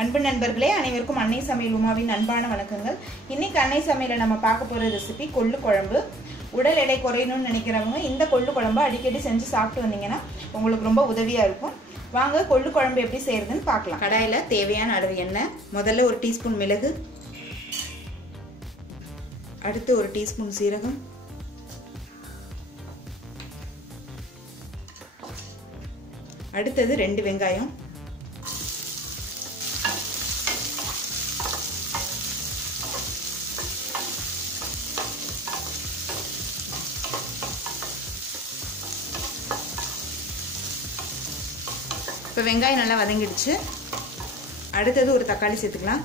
அன்பு நண்பர்களே, அனைவருக்கும் அன்னை சமையல் உமாவின் அன்பான வணக்கங்கள். இன்னைக்கு அன்னை சமையல நம்ம பார்க்க போற ரெசிபி கொள்ளு குழம்பு. உடல் எடை குறையணும்னு நினைக்கிறவங்க இந்த கொள்ளு குழம்பு அடிக்கடி செஞ்சு சாப்பிட்டு வந்தீங்கன்னா உங்களுக்கு ரொம்ப உதவியா இருக்கும். வாங்க கொள்ளு குழம்பு எப்படி செய்யறதுன்னு பார்க்கலாம். கடாயில தேவையான அளவு எண்ணெய், முதல்ல ஒரு டீஸ்பூன் மிளகு, அடுத்து ஒரு டீஸ்பூன் சீரகம், அடுத்தது 2 வெங்காயம், இப்போ வெங்காயம் நல்லா வதங்கிடுச்சு. அடுத்தது ஒரு தக்காளி சேர்த்துக்கலாம்.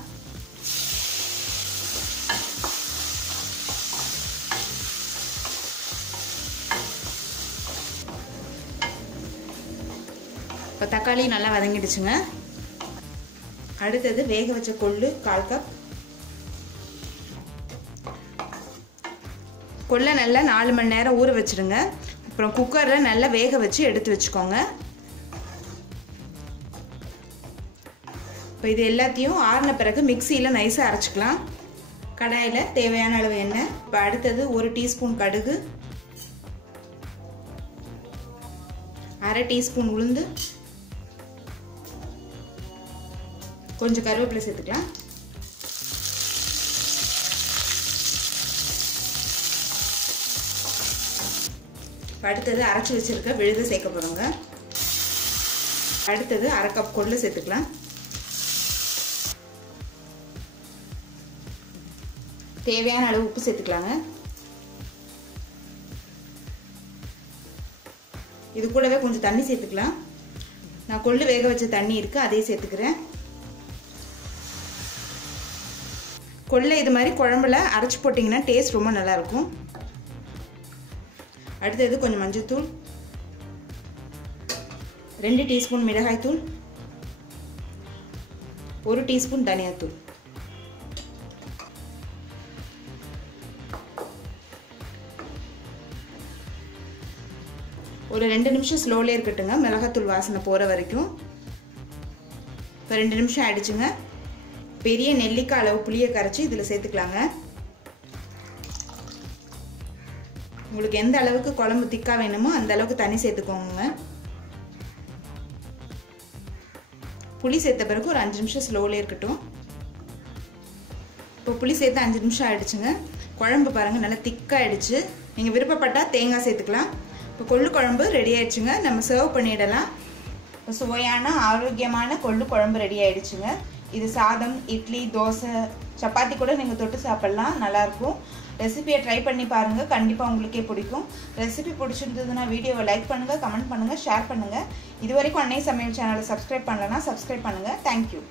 இப்போ தக்காளி நல்லா வதங்கிடுச்சுங்க. அடுத்தது வேக வச்ச கொள்ளு 1/4 கப். கொள்ளை நல்லா 4 மணி நேரம் ஊற வச்சிடுங்க. அப்புறம் குக்கரில் நல்லா வேக வச்சு எடுத்து வச்சுக்கோங்க. இப்போ இது எல்லாத்தையும் ஆறின பிறகு மிக்சியில் நைஸாக அரைச்சிக்கலாம். கடாயில் தேவையான அளவு எண்ணெய். இப்போ அடுத்தது 1 டீஸ்பூன் கடுகு, 1/2 டீஸ்பூன் உளுந்து, கொஞ்சம் கருவேப்பிலை சேர்த்துக்கலாம். அடுத்தது அரைச்சி வச்சிருக்க விழுது சேர்க்க போகிறோங்க. அடுத்தது 1/2 கப் கொள்ளு சேர்த்துக்கலாம். தேவையான அளவு உப்பு சேர்த்துக்கலாங்க. இது கூடவே கொஞ்சம் தண்ணி சேர்த்துக்கலாம். நான் கொள்ளு வேக வச்ச தண்ணி இருக்கு, அதையும் சேர்த்துக்கிறேன். கொள்ளை இது மாதிரி குழம்புல அரைச்சி போட்டிங்கன்னா டேஸ்ட் ரொம்ப நல்லா இருக்கும். அடுத்தது கொஞ்சம் மஞ்சள்தூள், 2 டீஸ்பூன் மிளகாய்த்தூள், 1 டீஸ்பூன் தனியாத்தூள். ஒரு 2 நிமிஷம் ஸ்லோலே இருக்கட்டுங்க, மிளகாத்தூள் வாசனை போகிற வரைக்கும். இப்போ 2 நிமிஷம் ஆயிடுச்சுங்க. பெரிய நெல்லிக்காய் அளவு புளியை கரைச்சி இதில் சேர்த்துக்கலாங்க. உங்களுக்கு எந்த அளவுக்கு குழம்பு திக்காக வேணுமோ அந்த அளவுக்கு தண்ணி சேர்த்துக்கோங்க. புளி சேர்த்த பிறகு ஒரு 5 நிமிஷம் ஸ்லோலே இருக்கட்டும். இப்போ புளி சேர்த்து 5 நிமிஷம் ஆயிடுச்சுங்க. குழம்பு பாருங்கள் நல்லா திக்காயிடுச்சு. நீங்கள் விருப்பப்பட்டால் தேங்காய் சேர்த்துக்கலாம். இப்போ கொள்ளு குழம்பு ரெடி ஆயிடுச்சுங்க. நம்ம சர்வ் பண்ணிடலாம். இப்போ சுவையான ஆரோக்கியமான கொள்ளு குழம்பு ரெடி ஆயிடுச்சுங்க. இது சாதம், இட்லி, தோசை, சப்பாத்தி கூட நீங்கள் தொட்டு சாப்பிட்லாம், நல்லாயிருக்கும். ரெசிபியை ட்ரை பண்ணி பாருங்கள், கண்டிப்பாக உங்களுக்கே பிடிக்கும். ரெசிபி பிடிச்சிருந்ததுன்னா வீடியோவை லைக் பண்ணுங்கள், கமெண்ட் பண்ணுங்கள், ஷேர் பண்ணுங்கள். இது வரைக்கும் அன்னை சமையல் சேனலை சப்ஸ்கிரைப் பண்ணலன்னா சப்ஸ்கிரைப் பண்ணுங்கள். தேங்க்யூ.